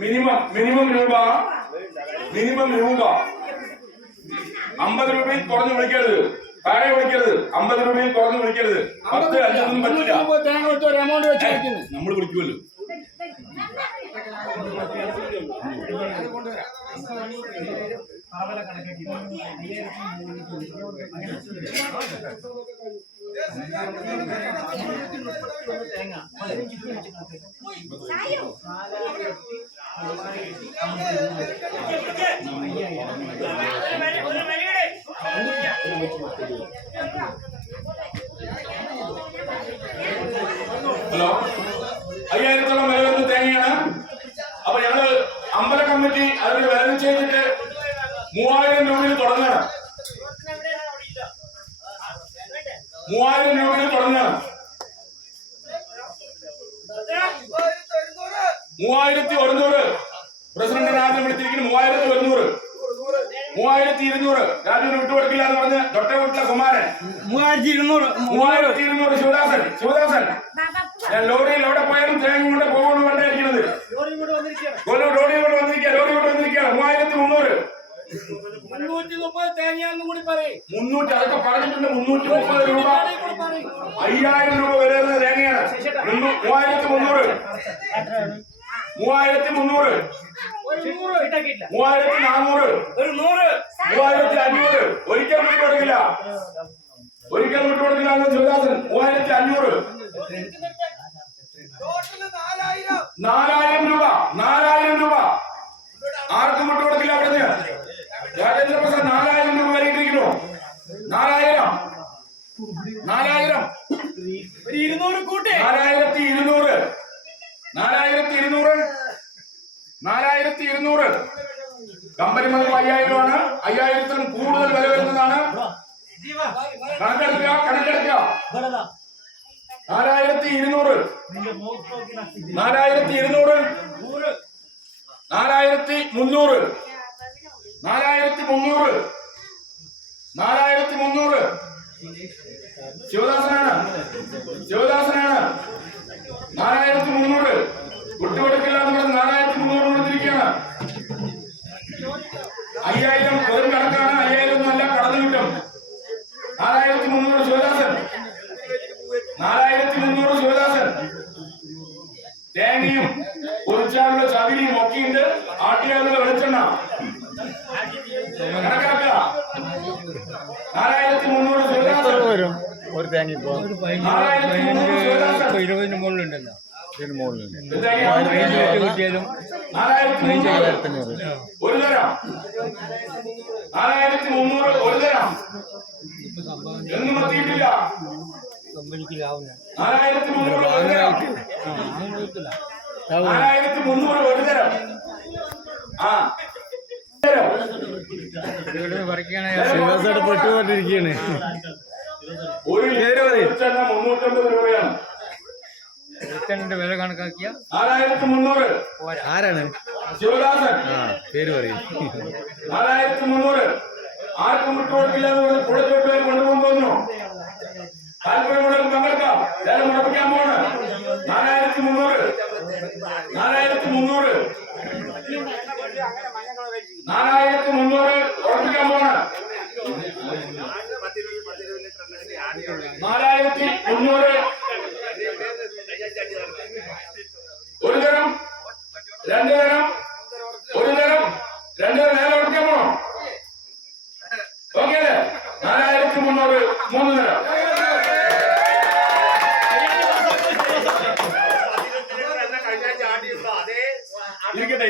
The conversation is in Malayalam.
മിനിമം രൂപ 50 രൂപയിൽ കുറഞ്ഞ് വിളിക്കരുത്, താഴെ വിളിക്കരുത്. 50 രൂപയിൽ കുറഞ്ഞ് വിളിക്കരുത്. 10 5 പറ്റില്ല. നമ്മൾ വിളിക്കുമല്ലോ. ഹലോ, 5000-ഓളം വില വരുന്ന തേങ്ങയാണ്. അപ്പൊ ഞങ്ങള് അമ്പല കമ്മിറ്റി അതിന് വില നിശ്ചയിച്ചിട്ട് 3000 രൂപയിൽ തുടങ്ങണം. 3000 രൂപയിൽ തുടങ്ങണം. 3100 പ്രസിഡന്റിനെ ആദ്യം വിളിച്ചിരിക്കുന്നു. 3100 3200 രാജുവിന് വിട്ടുകൊടുക്കില്ല എന്ന് പറഞ്ഞ് തൊട്ടവിട്ടുള്ള കുമാരൻ. 3200 ശിവദാസൻ ഞാൻ ലോറിയിൽ എവിടെ പോയാലും തേങ്ങ കൊണ്ട് പോകണം കണ്ടായിരിക്കുന്നത്. ലോറി കൊണ്ട് വന്നിരിക്കുകയാണ്. 3300 330 തേങ്ങയാണെന്നും കൂടി പറയും. 300 അതൊക്കെ പറഞ്ഞിട്ടുണ്ട്. 330 രൂപ 5000 രൂപ വില വരുന്ന തേങ്ങയാണ്. 3300 3400 3500 ഒരിക്കലും വിട്ടുകൊടുക്കില്ല. ശിവദാസൻ 3500 4000 രൂപ ആർക്കും വിട്ടുകൊടുക്കില്ല. അവിടെ രാജേന്ദ്ര പ്രസാദ് 4000 രൂപ വരെ ഇട്ടിരിക്കുന്നു. 4000 200 കൂട്ടി 4200 കമ്പനി മുതൽ 5000 ആണ്. 5000-ത്തിലും കൂടുതൽ വില വരുന്നതാണ്. കണക്കെടുക്കുക 4200 4200 4300 ശിവദാസനാണ് 4300 വിട്ടുകൊടുക്കില്ല എന്ന് പറഞ്ഞ് 4300 കൊടുത്തിരിക്കുകയാണ്. 5000 വെറും കണക്കാണ്. 5000 ഒന്നും അല്ല, കടന്നു കിട്ടും. 4300 ശിവദാസൻ തേങ്ങയും പൊരിച്ചാലുള്ള ചകിരിയും ഒക്കെയുണ്ട്. ആട്ടിയാലുള്ള വെളിച്ചെണ്ണ കണക്കാക്കുക. 4300 ശിവദാസൻ ഒരു തേങ്ങ 20 മുകളിലുണ്ടല്ലോ. ഇതിന് മുകളിലുണ്ട്. കിട്ടിയാലും 4500 ഒരു തരം. 4300 ഒരു തരം എന്നും എത്തിയിട്ടില്ല. കമ്പനിക്ക് ലാഭം 4300 ഒരു തരം. 4300 ഒരു തരം. പെട്ടുകൊണ്ടിരിക്കുകയാണ്. ഒരു 350 രൂപയാണ്. വില കണക്കാക്കിയ 4300 ആരാണ്? ശിവദാസൻ. പേര് പറയും. 4300 ആർക്കും വിട്ടുകൊടുക്കില്ല എന്ന് പറഞ്ഞ് പുഴച്ചോട്ടുകാർ കൊണ്ടുപോകുന്നു തോന്നുന്നു. താല്പര്യമുള്ളവർക്ക് പങ്കെടുക്കാം. വില മുടപ്പിക്കാൻ പോണ്. 4300 ഉറപ്പിക്കാൻ പോണ്. 4300 ഒരു തരം, 2 തരം, 1 തരം, 2 തരം നേരെ ഉറപ്പിക്കാൻ പോണോ? ഓക്കെ അല്ലേ? 4300 3 തരം. ഇരിക്കട്ടെ